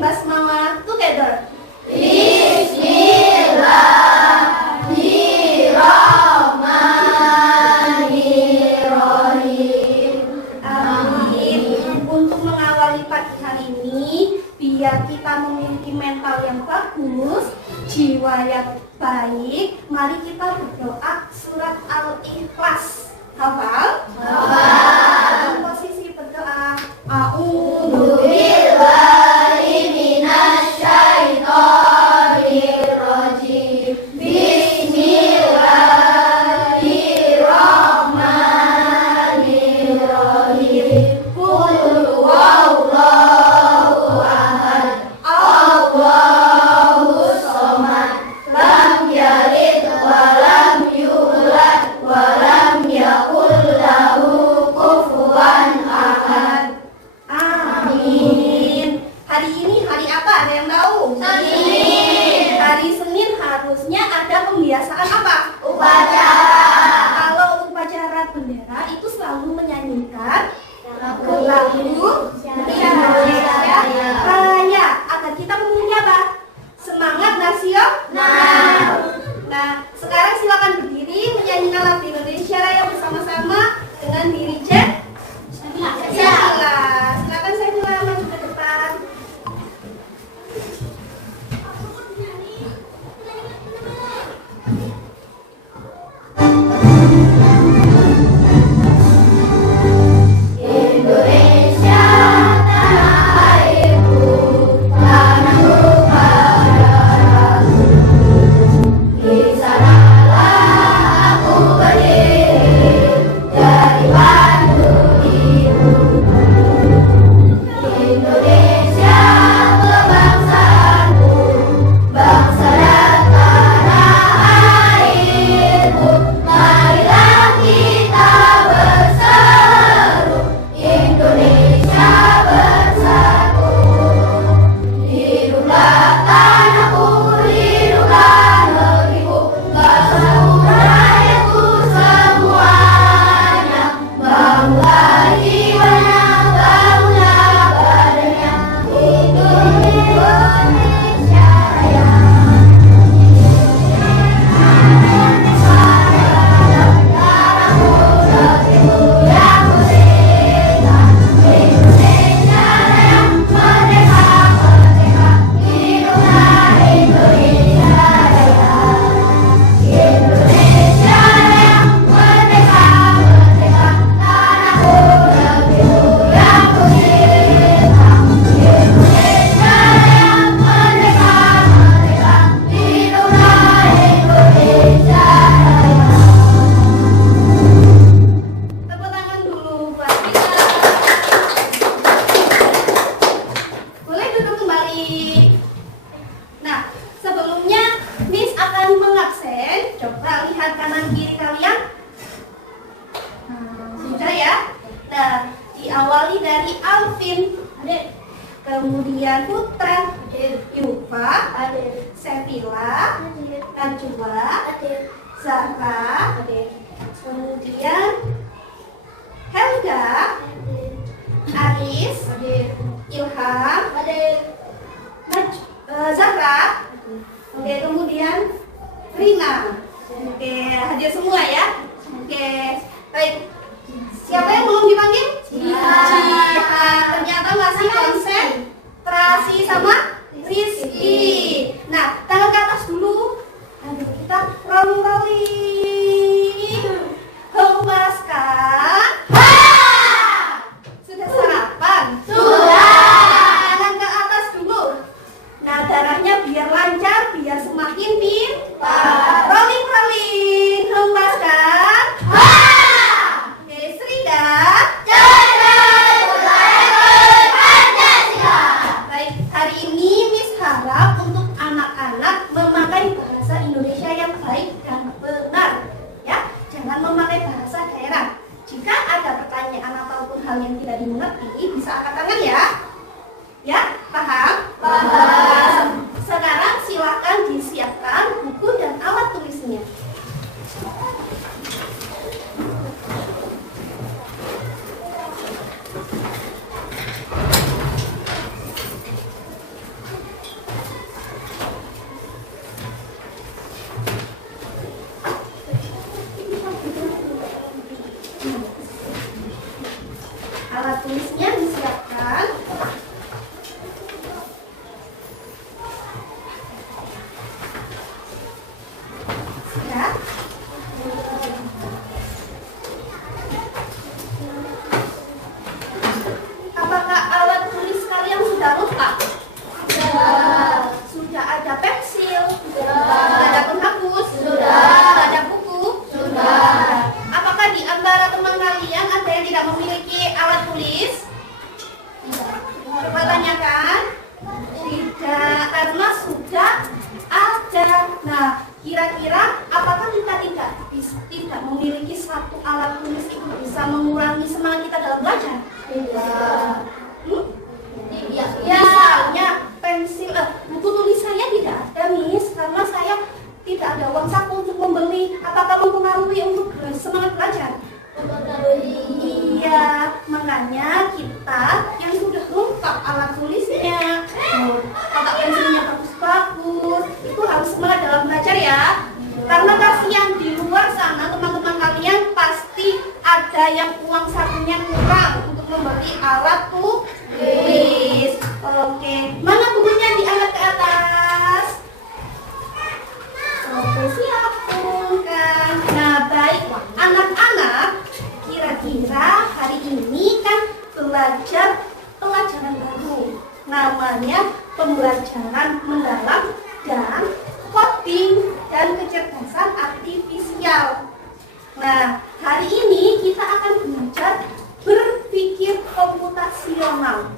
basmalah together. Bismillahirrahmanirrahim. Amin. Untuk mengawali pagi hari ini, biar kita memiliki mental yang bagus, jiwa yang baik, mari kita berdoa surat Al-Ikhlas. Hafal? Dalam posisi berdoa, A'udzu billahi minasyaitonir rajim. Bismillahirrahmanirrahim. Qul huwallahu ahad. Allahus samad. Lam yalid wa lam yulad wa lam yakul lahu kufuwan ahad. Amin. Hari ini hari apa? Ada yang tahu? Senin. Hari Senin harusnya ada pembiasaan apa? Upacara. Kalau upacara bendera itu selalu menyanyikan lagu Indonesia Raya agar kita memiliki apa? Semangat nasional. Nah, sekarang silakan berdiri menyanyikan lagu Indonesia Raya bersama-sama dengan diri Jen. Silakan saya maju ke depan. Indonesia tanah airku, tanahku padaku. Di sanalah aku berdiri, jadi batu hidupku. Indonesia kebangsaanku, bangsa dan tanah airku. Marilah kita berseru, Indonesia bersatu. Hiduplah tanahku, hiduplah negeriku, bangsaku, rakyatku semuanya. Bangunlah jiwanya, bangunlah badannya, Indonesia Raya. Darahku, negeriku yang merdeka, Indonesia Raya, merdeka, merdeka. Hiduplah Indonesia Raya. Indonesia Raya, merdeka, merdeka. Tanahku, negeriku yang merdeka, Indonesia Raya, merdeka, merdeka. Hiduplah Indonesia Raya. Tepuk tangan dulu buat kita. Boleh duduk kembali. Nah, sebelumnya Miss akan mengabsen. Coba lihat kanan kiri kalian. Sudah ya? Nah, diawali dari Alvin, kemudian Putra, Yuva, Sevilla, Najwa, Zahra, kemudian Helga, Aris, Ilham, Zahra, oke, kemudian Rina. Oke, hadir semua ya. Oke, baik. Siapa yang belum dipanggil? Jihan. Ternyata masih konsentrasi sama Rizky. Nah, tangan ke atas dulu. Ayo kita rolling. Hembaskan. Sudah sarapan? Tangan ke atas dulu. Nah, darahnya biar lancar, biar semakin pintar. Rolling, rolling. Hembaskan. Oke, Srida. Jangan Kira-kira apakah kita tidak memiliki satu alat tulis itu bisa mengurangi semangat kita dalam belajar? Misalnya pensil, buku tulis saya tidak ada, Miss, karena saya tidak ada uang saku untuk membeli. Apakah mempengaruhi untuk semangat belajar? Iya, makanya kita yang sudah lengkap alat tulisnya, kotak pensilnya bagus-bagus, itu harus semangat dalam belajar ya. Karena kasihan di luar sana teman-teman kalian pasti ada yang uang sakunya kurang untuk membeli alat tulis. Oke, mana bukunya, diangkat ke atas. Oke, siap, kan. Nah, baik, anak-anak, kira-kira hari ini kan pelajaran baru, namanya pembelajaran mendalam dan coding dan kecerdasan artifisial. Nah, hari ini kita akan belajar berpikir komputasional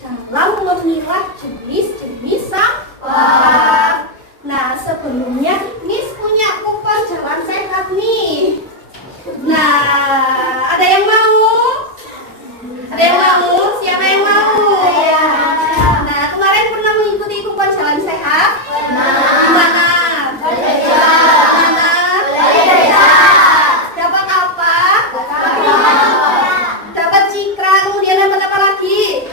dalam memilah jenis-jenis sampah. Nah, sebelumnya Miss punya kupon jalan sehat nih. Nah, ada yang mau? Ada yang mau? Siapa yang mau? Nah, kemarin pernah mengikuti kupon jalan sehat? Mana? Dapat apa? Dapat cikra, kemudian dapat apa lagi?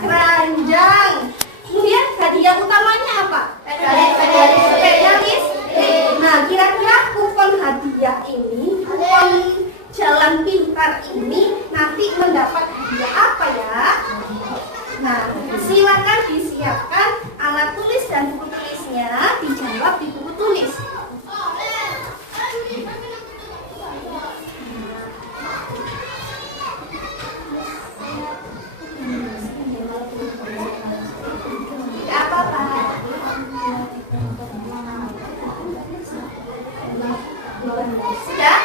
Keranjang. Kemudian hadiah utamanya apa? Sepeda listrik. Nah, kira-kira kupon hadiah ini, kupon jalan pintar ini nanti mendapat hadiah apa ya? Nah, silakan disiapkan alat tulis dan buku tulisnya, dijawab di buku tulis. Tidak apa-apa. Sudah?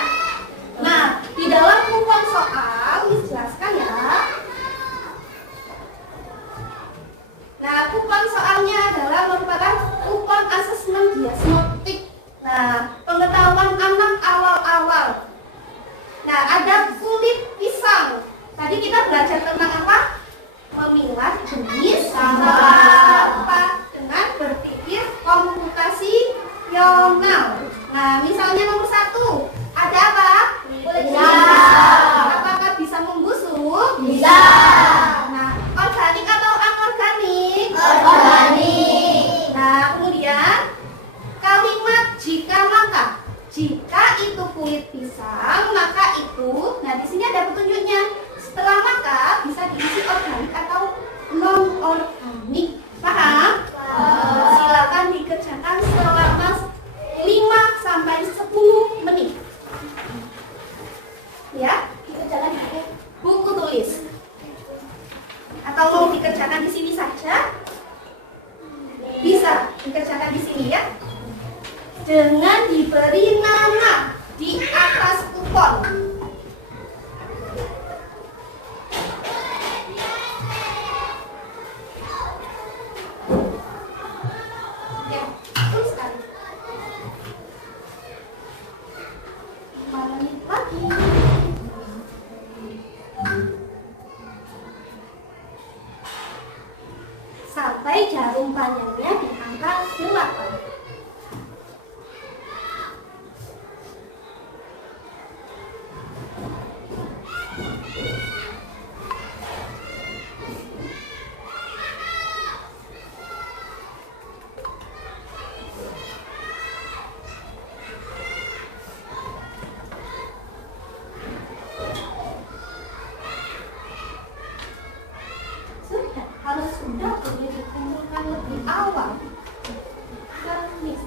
Nah, di dalam kupon soal dijelaskan ya. Nah, kupon soalnya adalah merupakan kupon asesmen diagnostik. Nah, pengetahuan anak awal-awal. Nah, ada kulit pisang. Tadi kita belajar tentang apa? Memilah jenis sampah dengan berpikir komputasional. Nah, misalnya nomor 1, ada apa? Apakah bisa membusuk? Bisa. Nah, organik atau anorganik? Organik. Nah, kemudian kalimat jika maka. Jika itu kulit pisang, maka itu. Nah, di sini ada petunjuknya. Setelah maka bisa diisi organik atau non organik. Paham? Silakan dikerjakan selama 5 sampai 10 menit. Ya, dikerjakan di buku tulis. Atau mau dikerjakan di sini saja? Bisa dikerjakan di sini ya. Dengan diberi nama di atas kupon. Ya, betul sekali. 5 menit lagi. Sampai jarum panjangnya di angka 8. Kalau sudah boleh dikumpulkan lebih awal. Miss.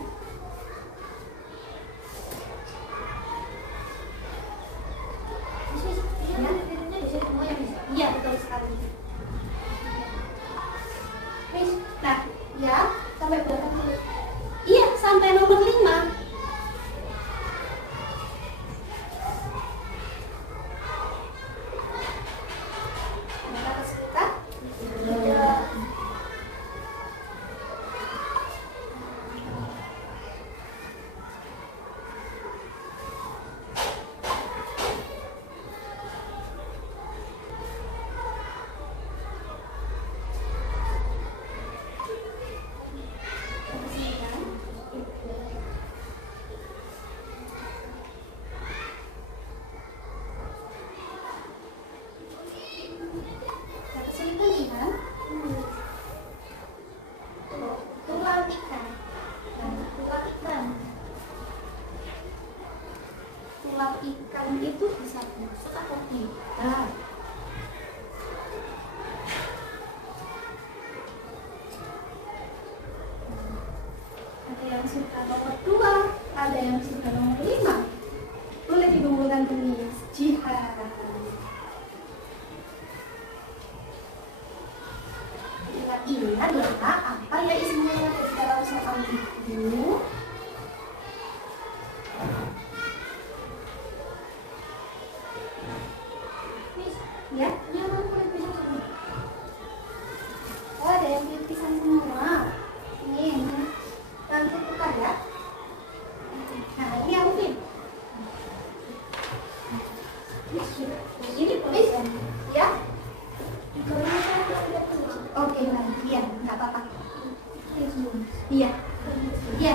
Iya, betul sekali. Miss, nah, ya, sampai berapa menit? Iya, sampai nomor 5. ini adalah apa ya isinya di dalam soal itu? Ya, jangan boleh pisah. Oh, ada yang pilih pisah semua. Ini, nanti tukar ya. Nah, ini yang pilih. Ini tulis ya. Oke, baik. Iya, nggak apa-apa. Iya, iya.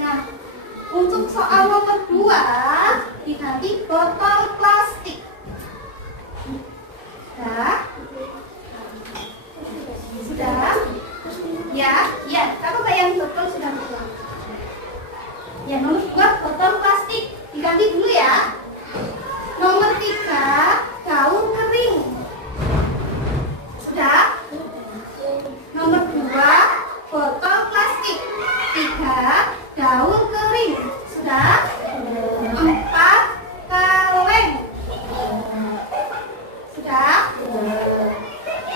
Nah, untuk soal nomor 2 diganti botol plastik. Sudah? Ya, ya. Kamu bayangin botol sudah betul. Ya, nomor 2 botol plastik diganti dulu ya. Nomor 3 daun kering. Sudah? Nomor 2 botol plastik. 3 daun kering. Sudah? 4 kaleng. Sudah?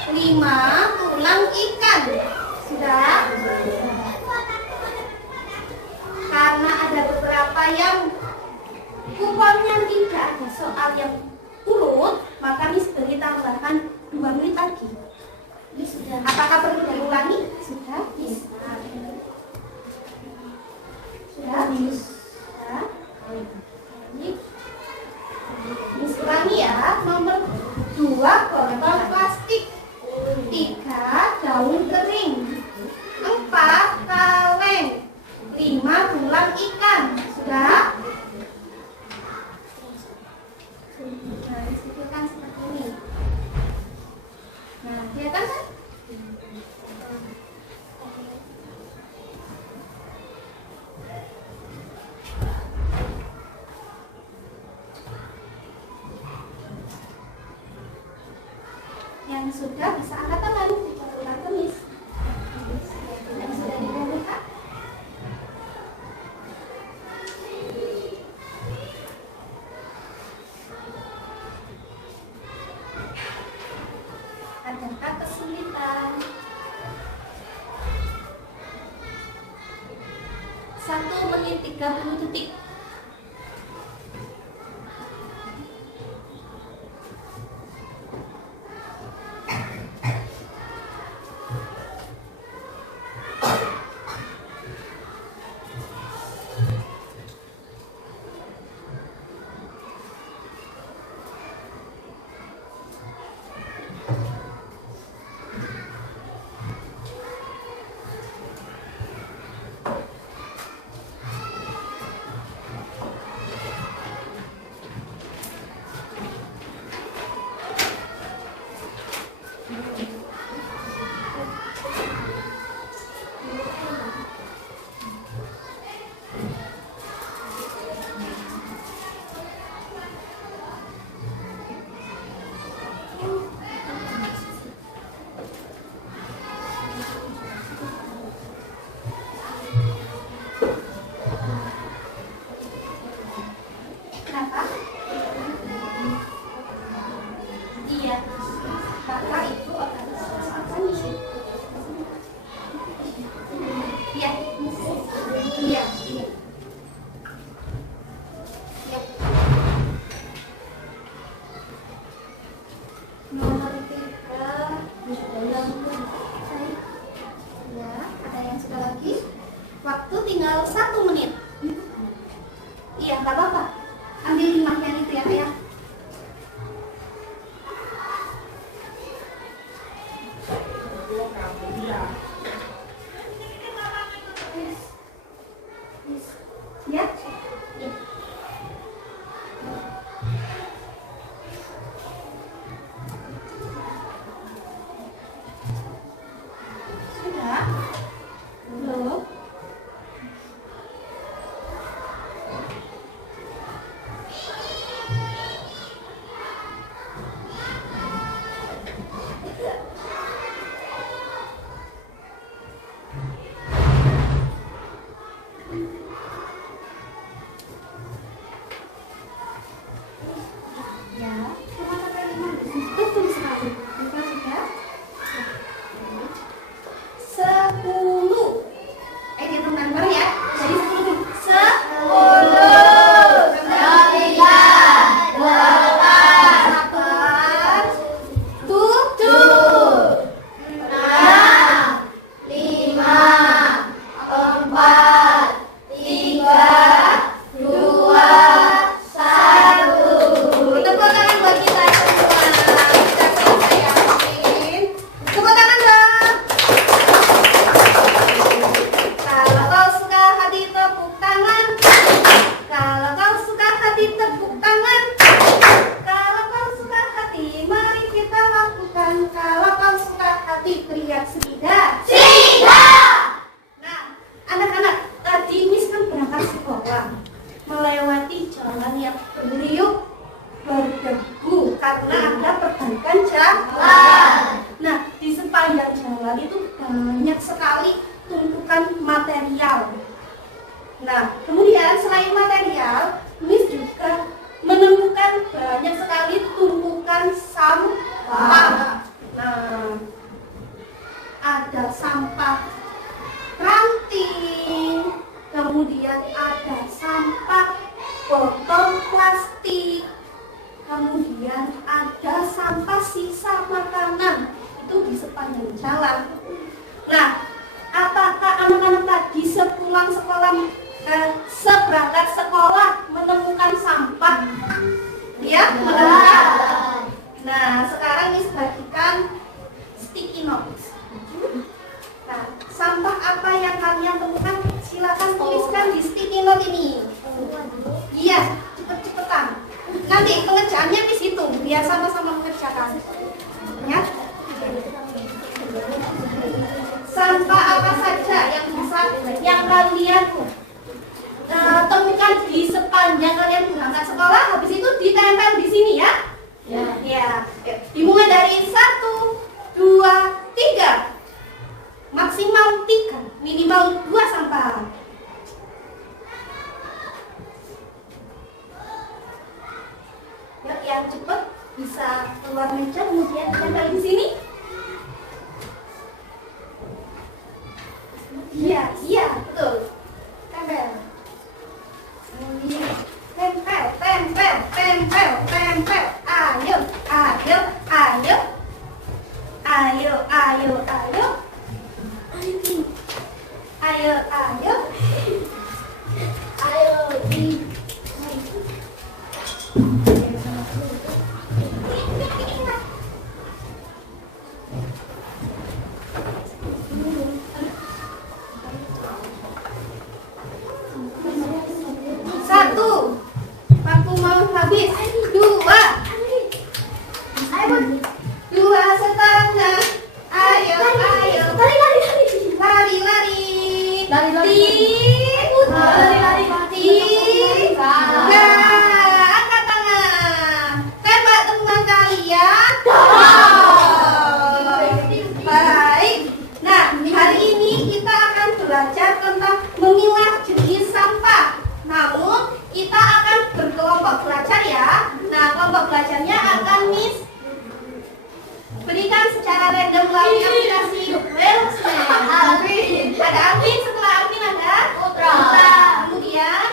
5 tulang ikan. Sudah? Karena ada beberapa yang kuponnya tidak ada soal yang urut, maka Miss beri tambahkan 2 menit lagi. Sudah. Apakah perlu diulangi? Sudah? Yes. Sudah? Yes. Sudah? Miss ulangi ya. Nomor 2 botol plastik. 3 daun kering. 4 kaleng. 5 tulang ikan. Sudah? Nah, disitu kan seperti ini. Nah, kelihatan kan? Yang sudah bisa angkat tangan, diperlukan tulis. Yang sudah dikumpulkan. Adakah kesulitan? 1 menit 30 detik. Kenapa? Iya, maka itu organisasi. Iya, iya, iya. Nomor 3 ya, ada yang sudah lagi. Waktu tinggal 1 menit. Iya, nggak apa-apa. Ambil 5 yang itu ya, Ayah. Ya? Ya. Sudah? Belum? Nah, apakah anak-anak tadi sepulang sekolah, seberangkat sekolah menemukan sampah? Ya, menemukan. Nah, sekarang Miss bagikan sticky notes. Nah, sampah apa yang kalian temukan? Silakan tuliskan di sticky note ini. Iya, cepet-cepetan. Nanti pengerjaannya Miss hitung, biar sama-sama mengerjakan. Ya. Sampah apa saja yang kalian temukan di sepanjang kalian berangkat sekolah, habis itu ditempel di sini ya. Ya. Dimulai dari 1, 2, 3. Maksimal 3, minimal 2 sampah. Ya, yang cepat bisa keluar meja kemudian ditempel di sini. Iya, betul. Tempel. Tempel. Ayo. Satu, waktu mau habis. 2 setengah. Ayo. Lari. Angkat tangan. Tembak teman kalian. Baik. Nah, hari ini kita akan belajar tentang memilah jenis sampah. Namun, kita akan berkelompok belajar ya. Nah, kelompok belajarnya akan Miss berikan secara random melalui aplikasi Wellsman. Ada Alvin, setelah Alvin ada Putra. Kemudian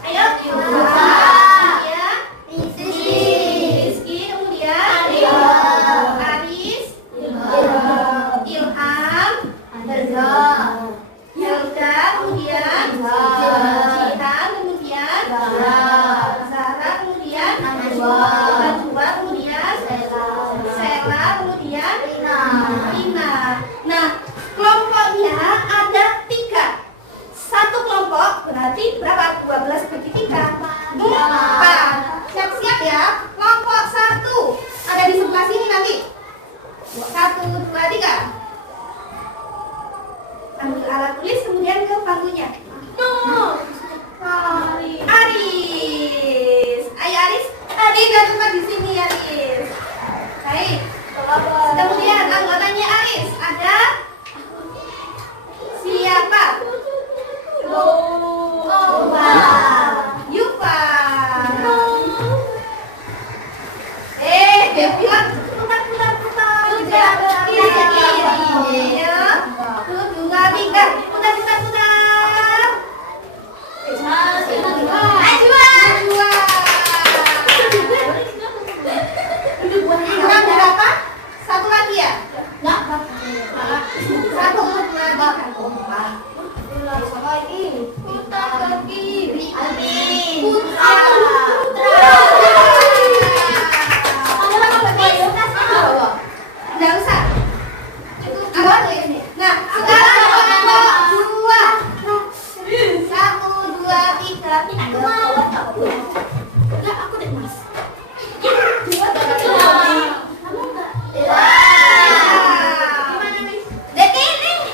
ayo kemudian Rizky, kemudian Aris, Ilham, Hilda, kemudian Jihan, kemudian Zahra, kemudian Najwa, kemudian Sela, kemudian Rina. Nah, kelompoknya ada 3. Satu kelompok berarti berapa? 12 bagi 3. 4. Siap-siap ya. Kelompok 1 ada di sebelah sini nanti. 1, 2, 3. Ambil alat tulis kemudian ke bangkunya. Aris. Ayo Aris. Tadi gak tempat di sini Aris. Baik. Kemudian anggotanya Aris ada siapa? Yupa. Bilang putar. Kurang berapa? 1 lagi ya? Satu lagi. Putar ke kiri. Putra. Nggak usah. Nah, sekarang kelompok 2. 1, 2, 3. Enggak, aku deh Mas.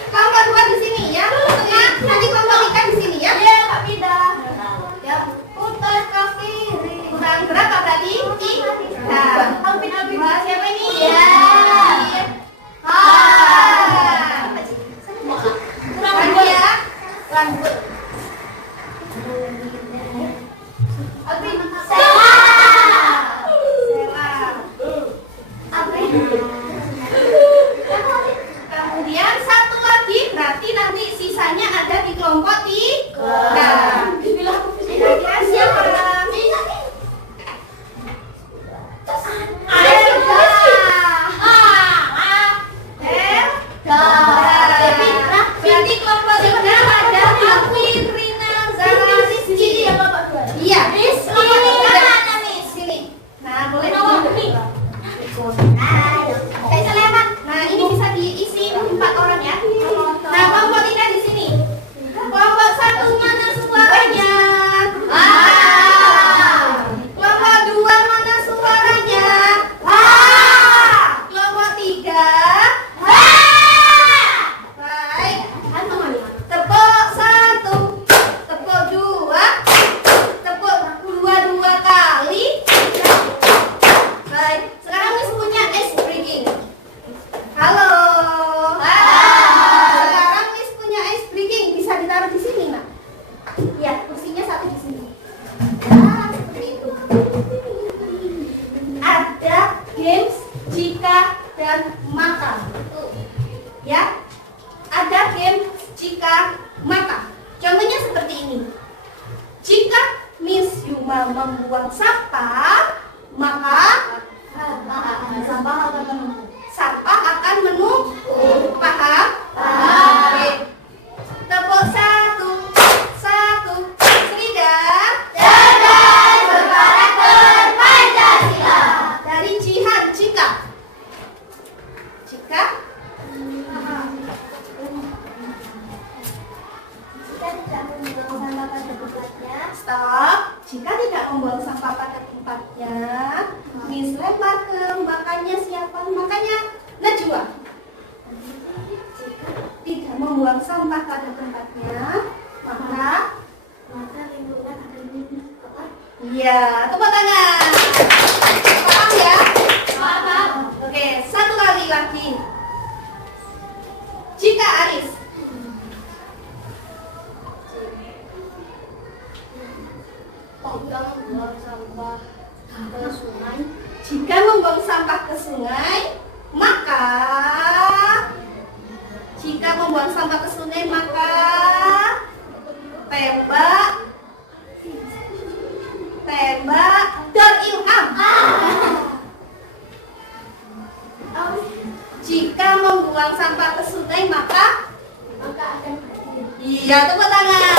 Kelompok 2 di sini ya. Nanti kelompok 3 di sini ya. Ya, putar ke kiri. Kurang berapa berarti? 3. Siapa ini? Lagi ya. Lanjut. Sela. Kemudian 1 lagi berarti nanti sisanya ada di kelompok 3. Kira-kira siapa? Ayo. jika, dan maka. Ya, ada game jika, maka. Contohnya seperti ini. Jika Miss Yuma membuang sampah, maka sampah akan menumpuk. Paham? Oke. Tepuk satu. Seridah. Cerdas berkarakter Pancasila. Dari Jihan, jika. Jika stop. Jika tidak membuang sampah pada tempatnya, Miss lempar ke makannya siapa? Makannya Najwa. Jika tidak membuang sampah pada tempatnya, maka lingkungan akan apa? Iya, tepuk tangan. Paham ya? Paham. Oke, satu kali lagi. Jika Aris Membuang sampah ke sungai. Jika membuang sampah ke sungai, maka tembak terilham. Jika membuang sampah ke sungai, maka akan iya, tepuk tangan.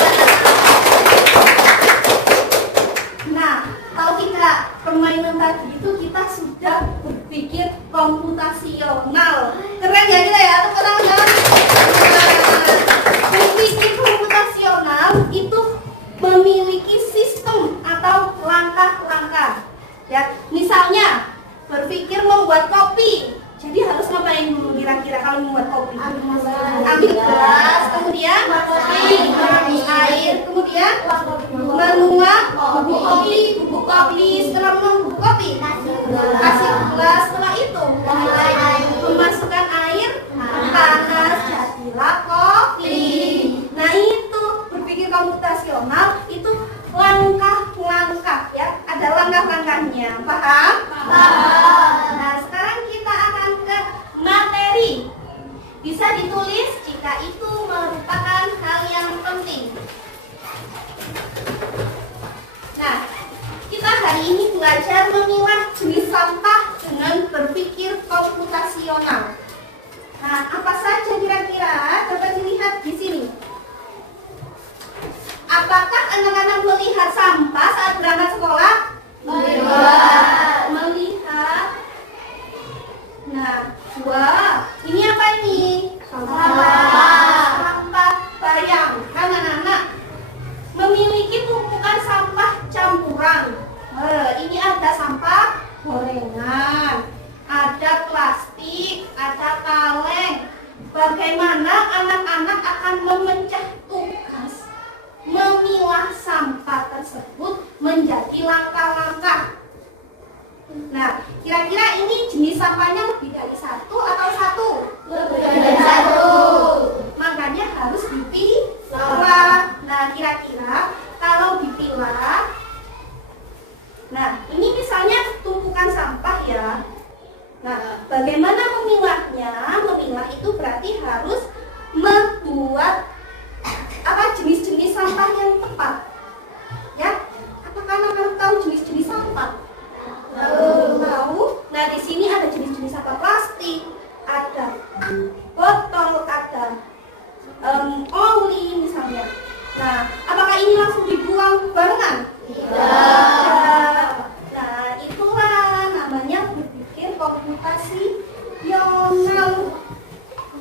Nah, kalau kita permainan tadi itu kita sudah berpikir komputasional. Keren ya kita ya, tepuk tangan. Berpikir komputasional itu memiliki sistem atau langkah-langkah. Ya, misalnya berpikir membuat kopi. Jadi harus ngapain dulu kira-kira kalau membuat kopi? Ambil gelas, kemudian masukin air, kemudian menuang bubuk kopi. Setelah menuang bubuk kopi, kasih gelas. Setelah itu memasukkan air panas, jadilah kopi. Nah, itu berpikir komputasional itu langkah-langkah ya. Ada langkah-langkahnya, paham? Nah, sekarang kita akan ke materi. Bisa ditulis jika itu merupakan hal yang penting. Nah, kita hari ini belajar memilah jenis sampah dengan berpikir komputasional. Nah, apa saja kira-kira? Coba dilihat di sini. Apakah anak-anak melihat sampah saat berangkat sekolah? Melihat. Nah, wah, ini apa ini? Sampah. Bayangkan anak-anak memiliki tumpukan sampah campuran. Ini ada sampah gorengan, ada plastik, ada kaleng. Bagaimana anak-anak akan memecah tugas memilah sampah tersebut menjadi langkah-langkah. Nah, kira-kira ini jenis sampahnya lebih dari satu atau satu? Lebih dari satu. Makanya harus dipilah. Nah, kira-kira kalau dipilah, nah ini misalnya tumpukan sampah ya. Nah, bagaimana memilahnya? Memilah itu berarti harus membuat jenis-jenis sampah yang tepat. Ya, apakah anak-anak tahu jenis-jenis sampah? Tahu. Nah, di sini ada jenis-jenis sampah plastik, ada botol, ada oli misalnya. Nah, apakah ini langsung dibuang barengan? Tidak. Nah, itulah namanya berpikir komputasional.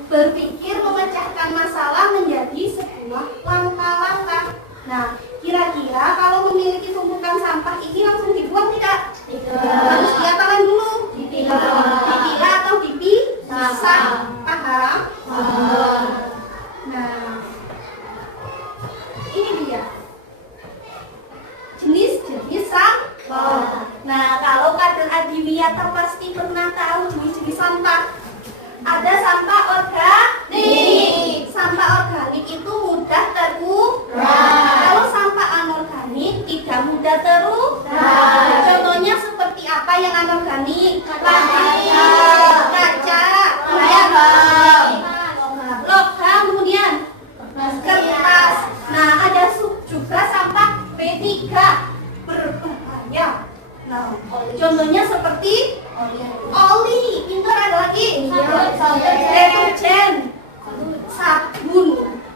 Berpikir memecahkan masalah menjadi sebuah langkah-langkah. Nah, kira-kira kalau memiliki tumpukan sampah ini langsung dibuang tidak? Tidak. Harus diapakan dulu? Dipilah atau dipisah. Paham? Nah, ini dia jenis-jenis sampah. Nah, kalau Kader Adiwiyata pasti pernah tahu jenis-jenis sampah. Ada sampah organik. Sampah organik itu mudah terurai. Kalau sampah anorganik tidak mudah terurai. Contohnya seperti apa yang anorganik? Plastik, deterjen, sabun,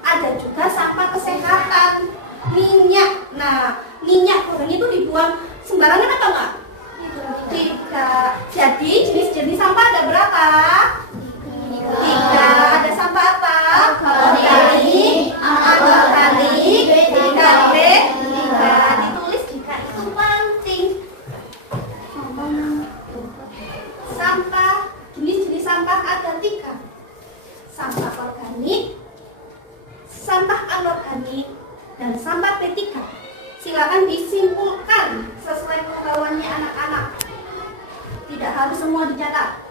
ada juga sampah kesehatan, minyak. Nah, minyak goreng itu dibuang sembarangan apa enggak? Tidak. Jadi jenis-jenis sampah ada berapa? 3. Ada sampah apa? Organik, anorganik, inorganik. Ditulis jika itu penting. Sampah, jenis-jenis sampah ada 3. Sampah organik, sampah anorganik, dan sampah B3. Silakan disimpulkan sesuai pengetahuannya anak-anak. Tidak harus semua dicatat.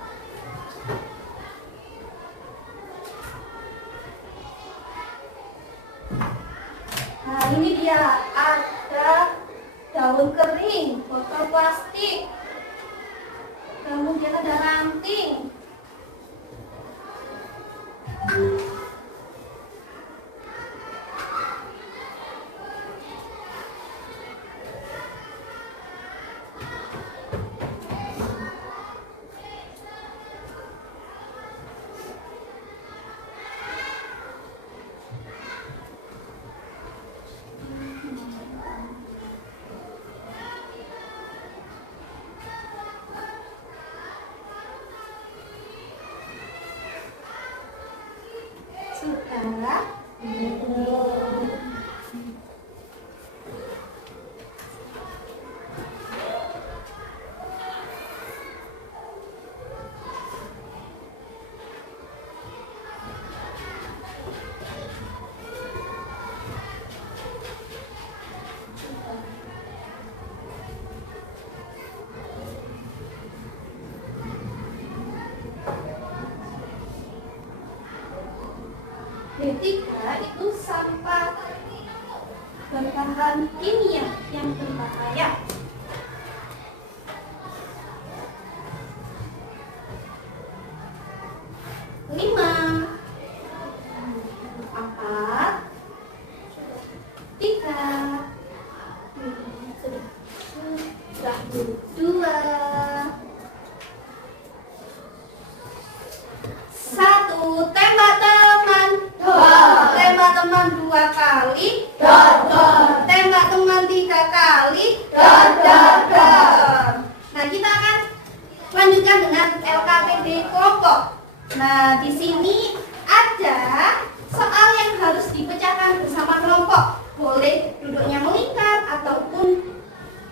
Nah, ini dia, ada daun kering, botol plastik, kemudian ada ranting. Sudah. B3 itu sampah berbahan kimia yang berbahaya. Lima, 4, 3, 2, 1. Tembak teman. Tembak teman 2 kali. Tembak teman 3 kali. Nah, kita akan lanjutkan dengan LKPD kelompok. Nah, di sini ada soal yang harus dipecahkan bersama kelompok. Boleh duduknya melingkar ataupun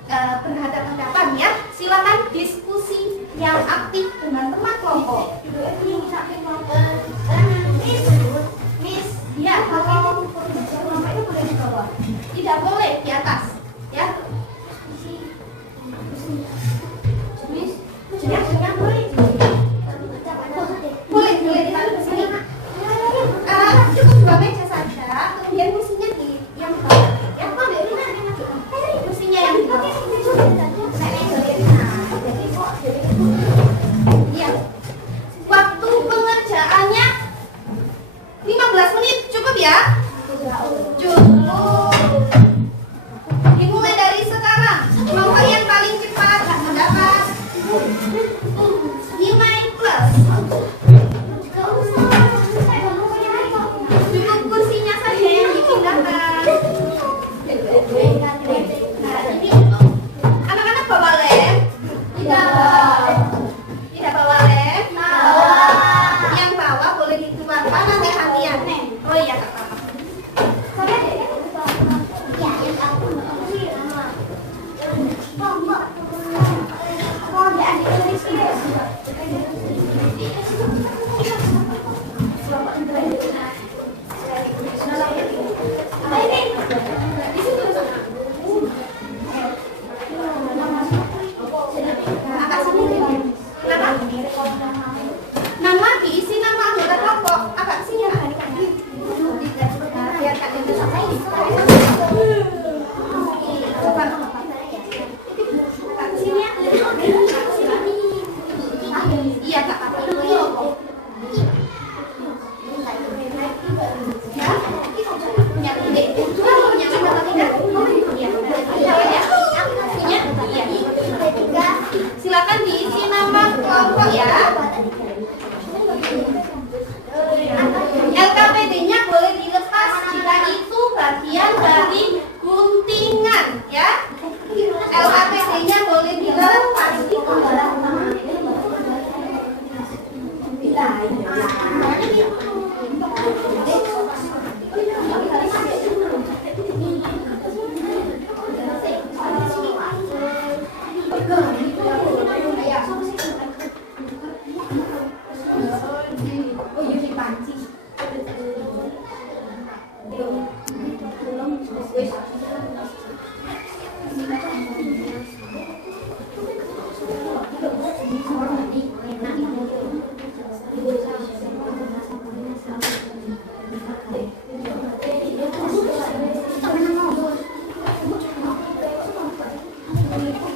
berhadapan-hadapan ya. Silakan diskusi yang aktif dengan teman kelompok. Miss, ya, kalau kelompok itu boleh di bawah. Tidak boleh di atas, ya. Miss, ya, boleh. Boleh ditaruh ke sini. Cukup 2 meja saja. Kemudian kursinya di yang bawah, ya. Kursinya yang di bawah. Iya.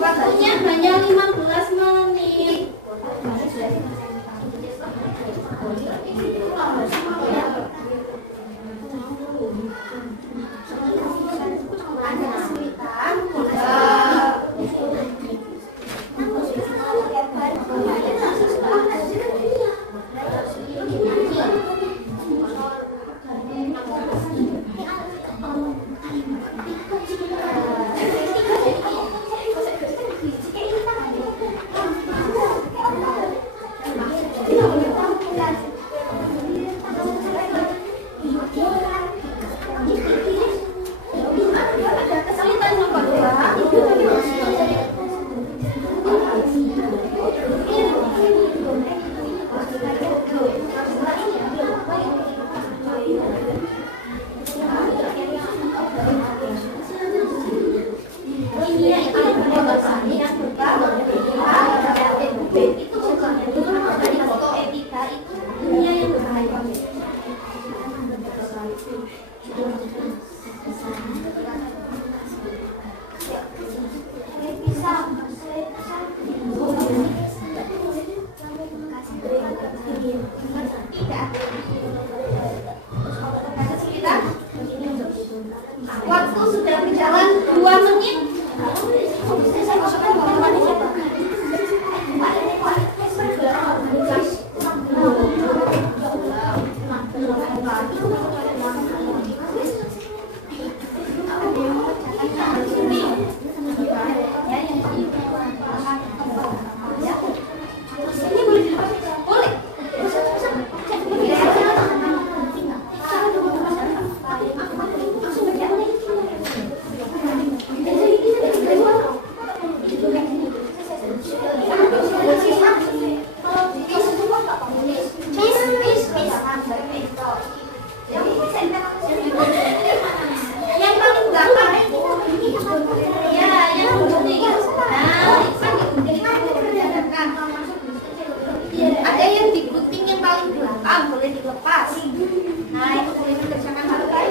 Waktunya hanya 15 menit. Ada kesulitan? Waktu sudah berjalan 2 menit. Yang paling belakang ya, yang gunting. Ada yang digunting yang paling belakang, boleh dilepas. Nah, itu boleh dikerjakan hal lain.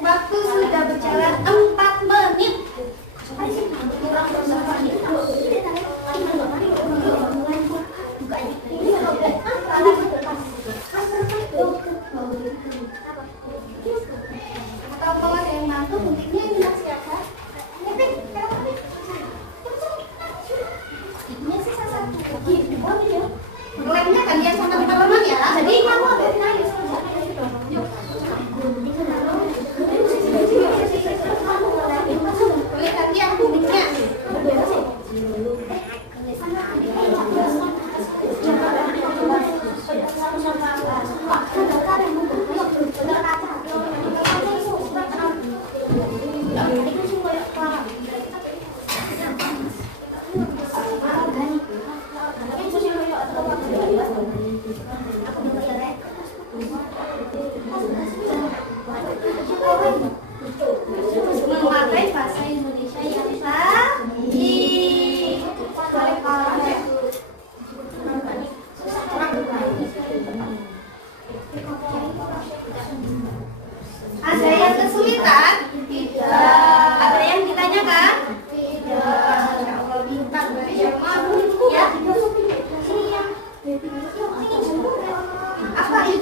Waktu sudah berjalan 4 menit. Atau kalau ada yang mantu, guntingnya ini siapa? Lemnya gantian sama teman-teman ya. Jadi kamu boleh gantian guntingnya. Memakai bahasa Indonesia yang baik. Ada yang kesulitan? Tidak. Ada yang ditanyakan? Tidak. Kalau minta yang mau ya. Apa itu?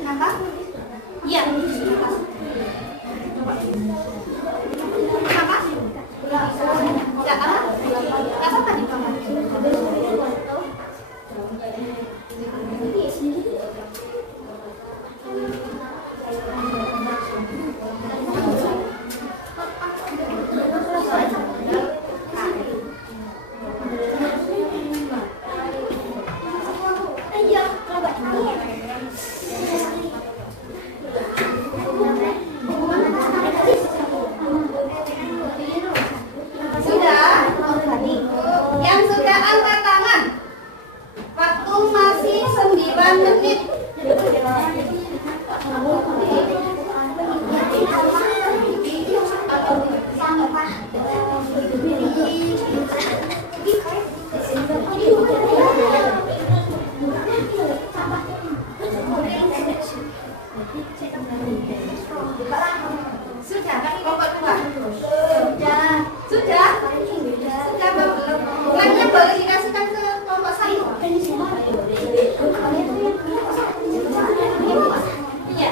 Kenapa? Iya. Kenapa? Enggak apa? Enggak apa-apa di kamar. Sudah? Yang sudah angkat tangan. Waktu masih 9 menit. Sudah, kelompok 2. Sudah? Sudah belum? Uangnya boleh dikasihkan ke kelompok 1. Iya.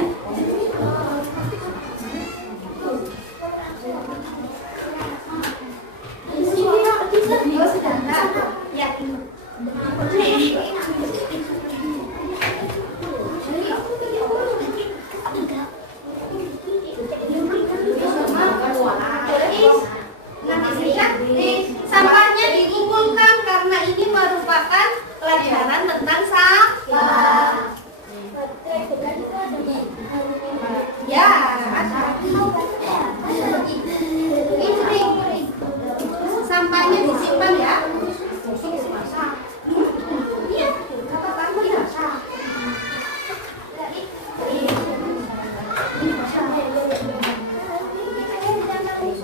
Oh, sudah. Ya. Sampahnya dikumpulkan karena ini merupakan pelajaran tentang sampah. Ya, sampahnya disimpan ya. Iya,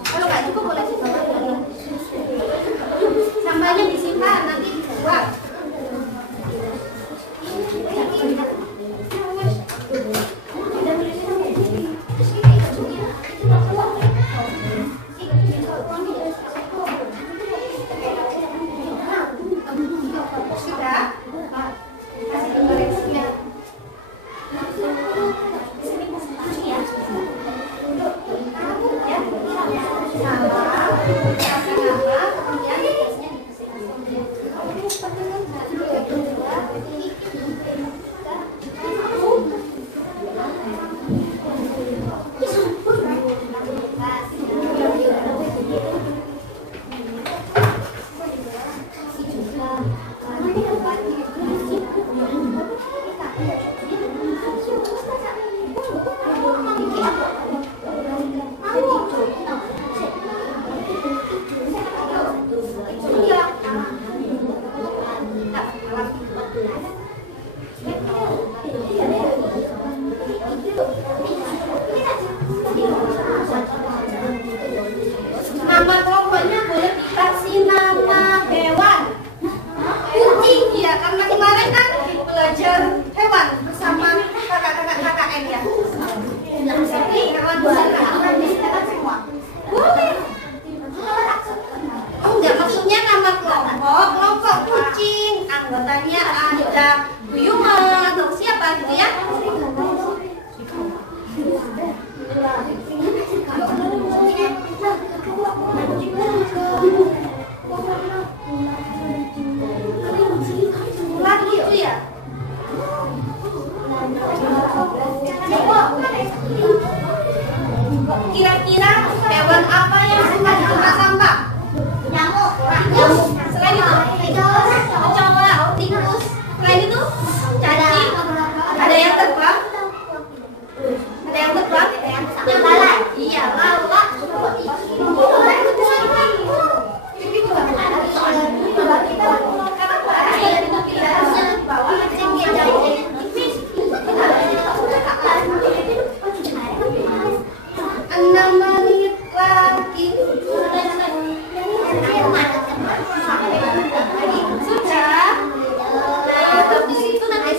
kalau nggak cukup boleh dibawa dulu. Sampahnya disimpan nanti dibuang. Sudah? Kasih koreksinya. Nama kelompoknya boleh dikasih nama hewan. Kucing ya, karena kemarin kan belajar hewan bersama kakak-kakak KKN ya. Jadi hewan semua. Boleh. Oh enggak, maksudnya nama kelompok kucing. Anggotanya ada Buyuma atau siapa gitu ya. Lagi itu ya. Kira-kira hewan apa yang suka di tempat sampah? Nyamuk. Selain itu, kecoa, tikus. Selain itu, cacing. Ada yang terbang? Ada yang terbang? Lalat. Iya, lalat. Sudah. Nah, habis itu nanti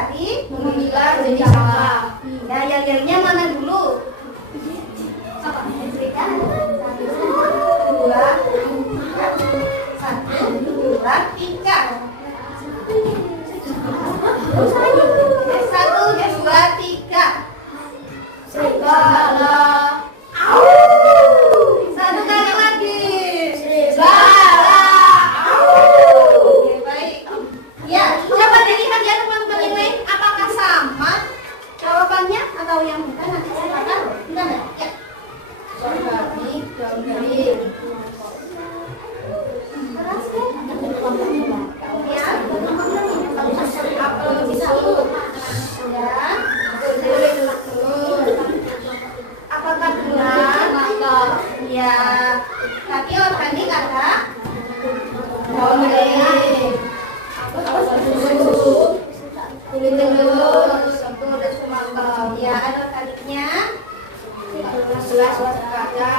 dari Memilah jenis sampah. ya, yel-yelnya mana dulu? Apa? Berikan. Dua, tiga. Satu, dua, tiga. Satu, dua, tiga. Serigala. Satu kali lagi. Serigala. Oke, baik. Ya, coba dilihat ya teman-teman ini, apakah sama jawabannya atau yang bukan? Nanti silakan. Benar nggak? Ya. Berbagi dan beri. Ya. Apel satu. Ya. Apakah benar? Ya. Tapi organik ada? Kulit telur, satu dan semangka. Ya, ada organiknya. Gelas kaca,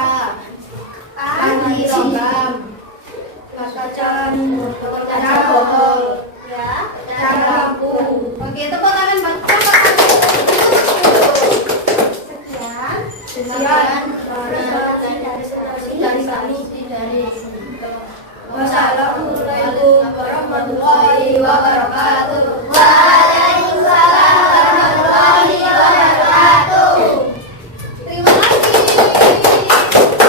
panci logam, kaca botol, Ya. kaca lampu. Oke, tepuk tangan Bang. Sekian. Sekian dari kami dari Wassalamualaikum warahmatullahi wabarakatuh. Waalaikumsalam warahmatullahi wabarakatuh. Terima kasih.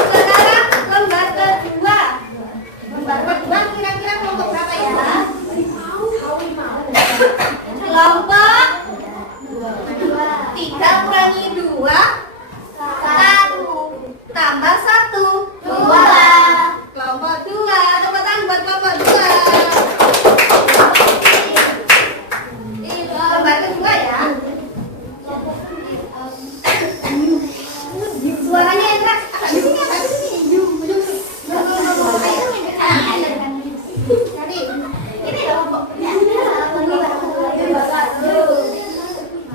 Sekarang lembar kedua. Lembar kedua kira-kira kelompok berapa ya? Kelompok 3 kurangi 2 tambah 1 kelompok 2. Tepuk tangan buat kelompok 2. Lembar kedua ya. Suaranya yang keras. Agak di sini, agak di sini. Jadi, ini kelompok.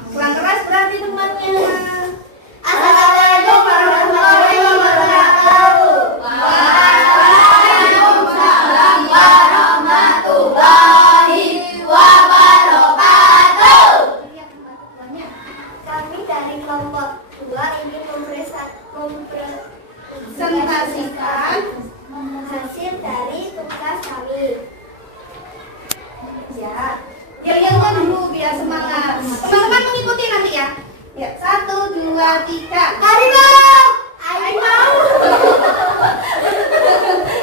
Kurang keras berarti temannya. Assalamualaikum warahmatullahi wabarakatuh. Waalaikumsalam warahmatullahi wabarakatuh. Kami dari kelompok 2 ingin Presentasikan hasil dari tugas kami. ya. Yel-yelnya dulu biar semangat. Teman-teman mengikuti nanti ya. Ya, 1, 2, 3. Harimau! Harimau!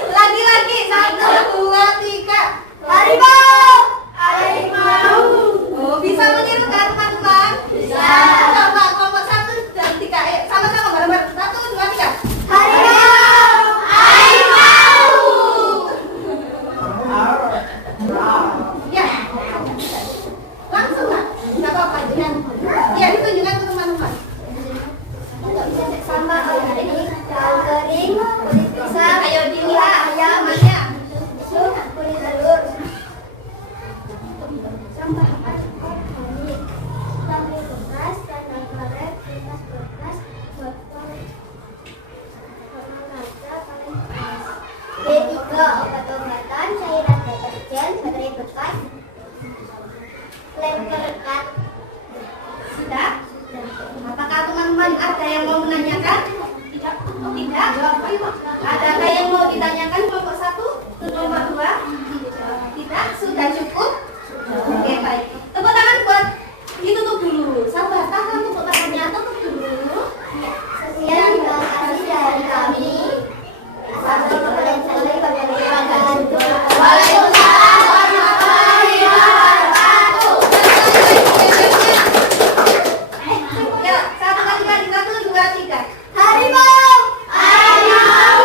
Lagi-lagi 1, 2, 3. Harimau! Harimau! Oh, bisa meniru kan teman-teman? Bisa. Coba kelompok 1 dan 3. Sama-sama bareng-bareng. 1, 2, 3. Harimau! Harimau! Ya. Langsung lah. Enggak apa-apa dengan ya ditunjukkan ke teman-teman. Sama organik, daun kering, kulit pisang, Ayo dilihat ayam, namanya. sup, kulit telur. Sampah organik, tahu bekas, tanah karet, kertas bekas, botol, warna kaca, paling bekas. B3, obat-obatan, cairan deterjen, baterai bekas, lem perekat. Sudah? Apakah teman-teman ada yang mau menanyakan? Tidak. Adakah yang mau ditanyakan kelompok 1 ke kelompok 2? Tidak? Sudah cukup? Oke, baik. Tepuk tangan buat ditutup dulu. Sabar, tahan tepuk tangannya, tutup dulu. Sekian terima kasih dari kami. Assalamualaikum warahmatullahi wabarakatuh. Waalaikumsalam warahmatullahi wabarakatuh. Ya, 1 kali 1, 2, 3. Harimau! Harimau!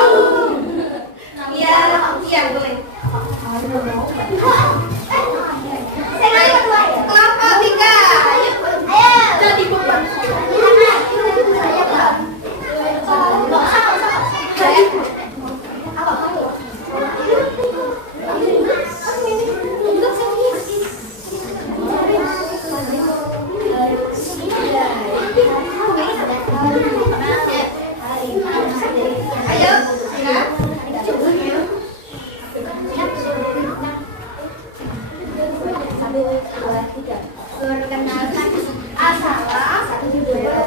Waalaikumsalam.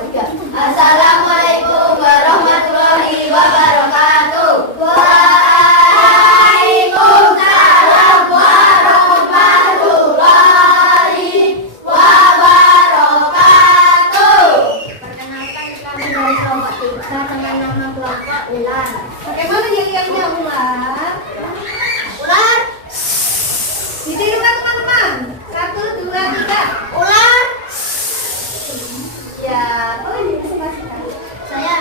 Assalamualaikum warahmatullahi wabarakatuh. Waalaikumsalam warahmatullahi wabarakatuh. Perkenalkan, kami dari kelompok 3 dengan nama kelompok ular. Bagaimana nyanyiannya ular? Ular, Ditirukan teman-teman. 1, 2, 3. ular. Ya, oh ini suka-suka. Saya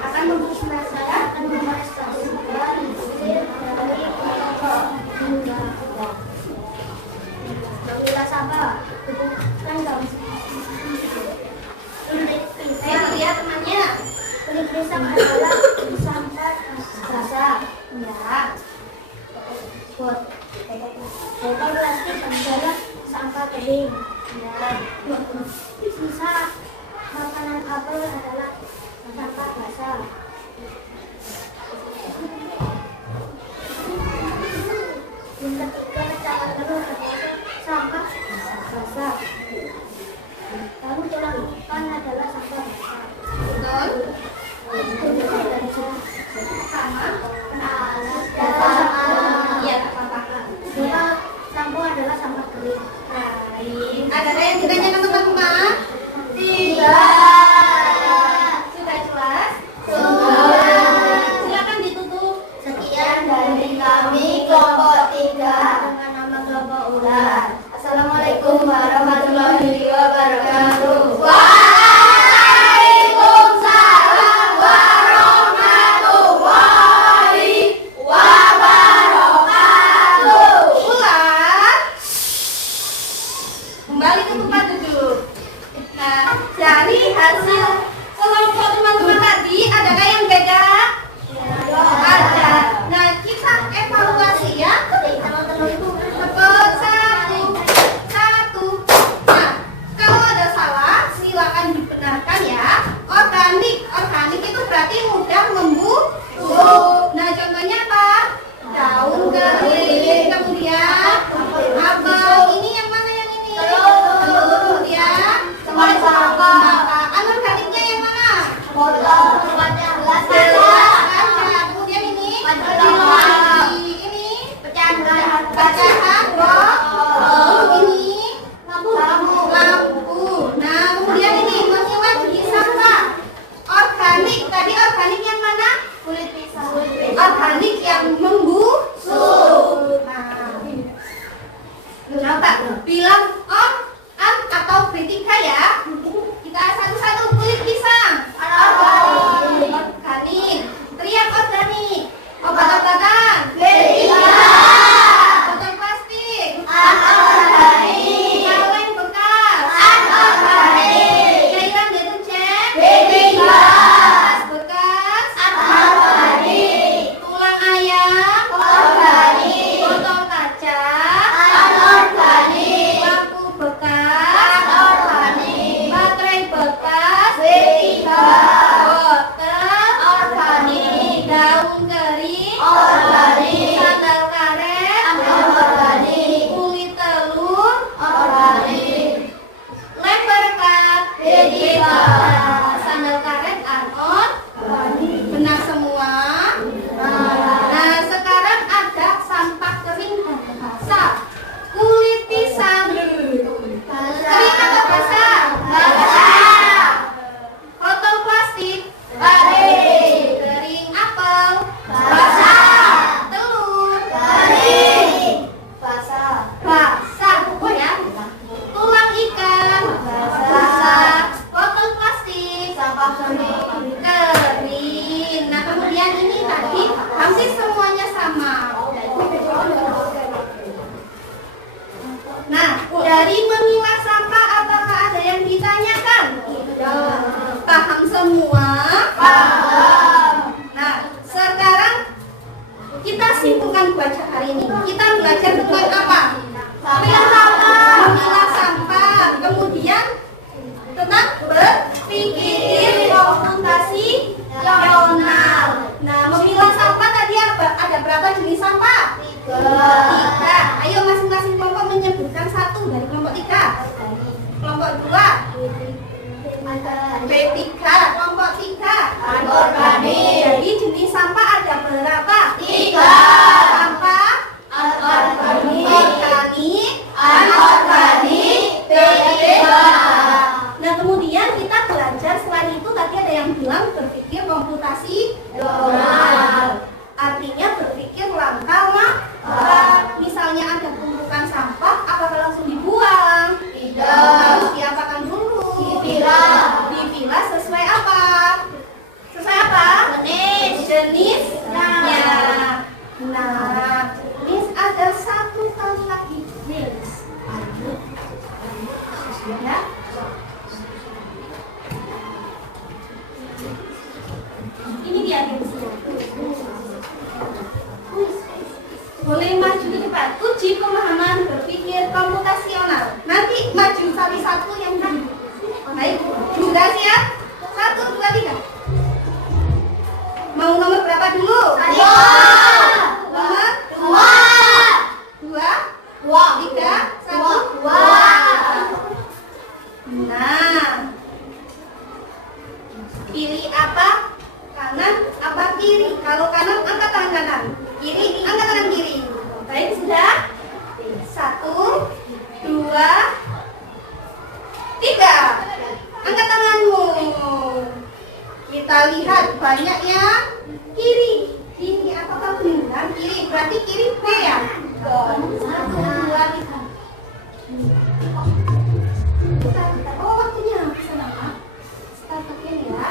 Akan mempresentasikan. akan memanifestasikan dari kelompok ular. Ular sampah, bukan dong. Kulit Saya pisang, lihat temannya. kulit pisang adalah sampah basah. Ya. Botol plastik adalah sampah kering. Ya. Sisa makanan apel adalah sampah basah. Yang ketiga, cawan telur adalah sampah basah. Lalu tulang ikan adalah sampah basah. Betul. Sama. Iya, tak apa-apa. Botol sampo adalah sampah kering. Baik. Adakah yang ditanyakan teman-teman? Sudah jelas? Silakan ditutup. Sekian dari kami kelompok 3 dengan nama kelompok ular. Assalamualaikum warahmatullahi wabarakatuh. Waalaikumsalam warahmatullahi wabarakatuh. Ular. Kembali ke tempat duduk. Nah, dari hasil kelompok teman-teman tadi, adakah yang beda? Ada. Nah, kita evaluasi ya. Betul, satu. Nah, kalau ada salah, silakan dibenarkan ya. Organik itu berarti mudah membusuk. Nah, contohnya apa? Daun kering, kemudian apel. Ini yang mana yang ini? Kemudian semangka. Anorganiknya yang mana? Botol tempatnya gelas Gelas kaca. Kemudian ini kelompok 2. B3, kelompok 3. Anorganik. Jadi jenis sampah ada berapa? 3. Sampah Anorganik. organik, Anorganik. B3. Nah kemudian kita belajar selain itu tadi ada yang bilang berpikir komputasional. Artinya berpikir langkah. Misalnya ada tumpukan sampah, apakah langsung dibuang? Tidak. Harus diapakan dulu? Dipilah. Dipilah sesuai apa? Sesuai apa? Jenisnya. Nah, jenis ada satu kali lagi. Ya. Ini dia jenisnya. Boleh maju ke depan. Uji pemahaman berpikir komputasional. Nanti maju satu yang tadi. Baik, sudah siap? 1, 2, 3. Mau nomor berapa dulu? 2. Nomor 2, 3, 1, 2. Nah, pilih apa? Kanan apa kiri? Kalau kanan angkat tangan kanan, kiri angkat tangan kiri. Baik, sudah? 1, 2, 3. Angkat tanganmu. Kita lihat banyak yang kiri. Ini apakah benar? Kiri, berarti kiri B ya? 1, 2, 3. Oh, waktunya bisa lama. Start pakai ya.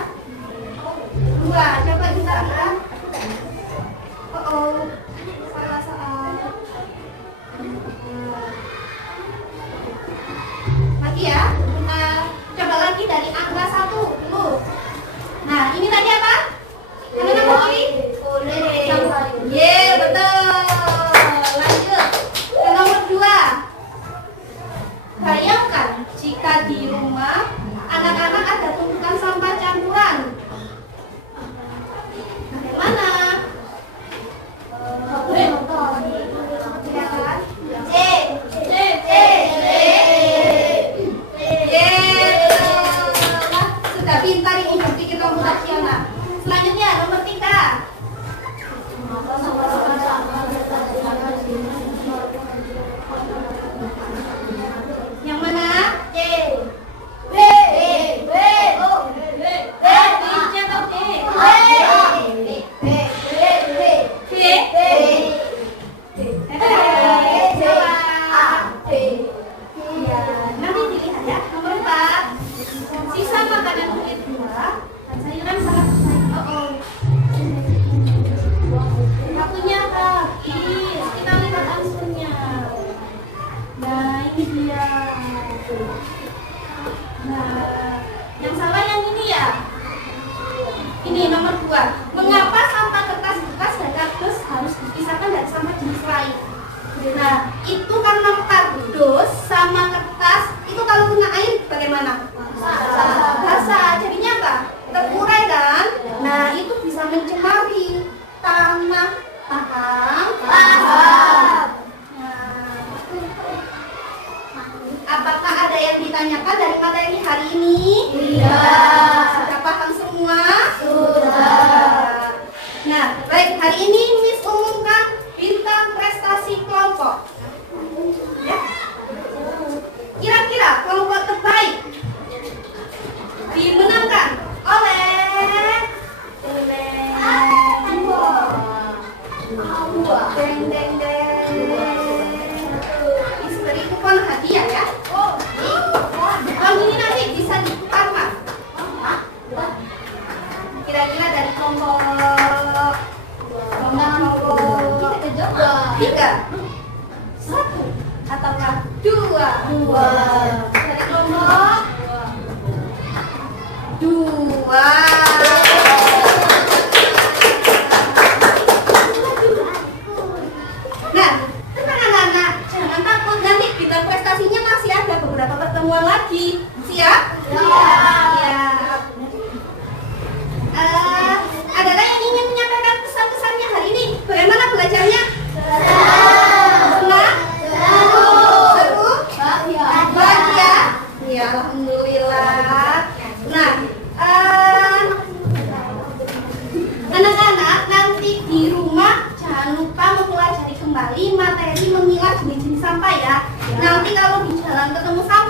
2, coba kita lihat. Salah saat. Lagi ya. Coba lagi dari angka 1 dulu. Nah, ini tadi apa? Kanan apa kiri? Betul. Lanjut ke nomor 2. Bayangkan jika di rumah anak-anak ada tumpukan sampah campuran. Bagaimana? Sudah pintar ini berpikir komputasional. Selanjutnya nomor 3. Yang mana? Nanti dilihat ya. Nomor 4. Sisa makanan kulit buah dan sayuran sangat baik. Waktunya habis. Kita lihat answernya. Nah, ini dia. Nah, yang salah yang ini ya. Ini nomor 2. Mengapa sampah kertas bekas dan kardus harus dipisahkan dari sampah jenis lain? Nah, itu karena kardus sama kertas itu kalau kena air bagaimana? Basah. Jadinya apa? Terurai kan? Nah, itu bisa mencemari tanah. Paham? Nah, apakah ada yang ditanyakan dari materi hari ini? Iya. Sudah paham semua? Sudah. Nah, baik, hari ini Miss umumkan bintang prestasi kelompok. Ya. Kira-kira kelompok terbaik dimenangkan oleh deng deng deng. Istri kupon hadiah ya. Ini nanti bisa ditukar Mas. Kira-kira dari kelompok 3, 1 ataukah 2? Dari kelompok 2. Nah, tenang anak-anak, jangan takut, nanti bintang prestasinya masih ada beberapa pertemuan lagi. Siap? Siap. Adakah yang ingin menyampaikan pesan-pesannya hari ini? Bagaimana belajarnya? Senang? Seru? Bahagia? ya, alhamdulillah. Nah, anak-anak nanti di rumah jangan lupa mempelajari kembali materi memilah jenis-jenis sampah ya. Nanti kalau di jalan ketemu sampah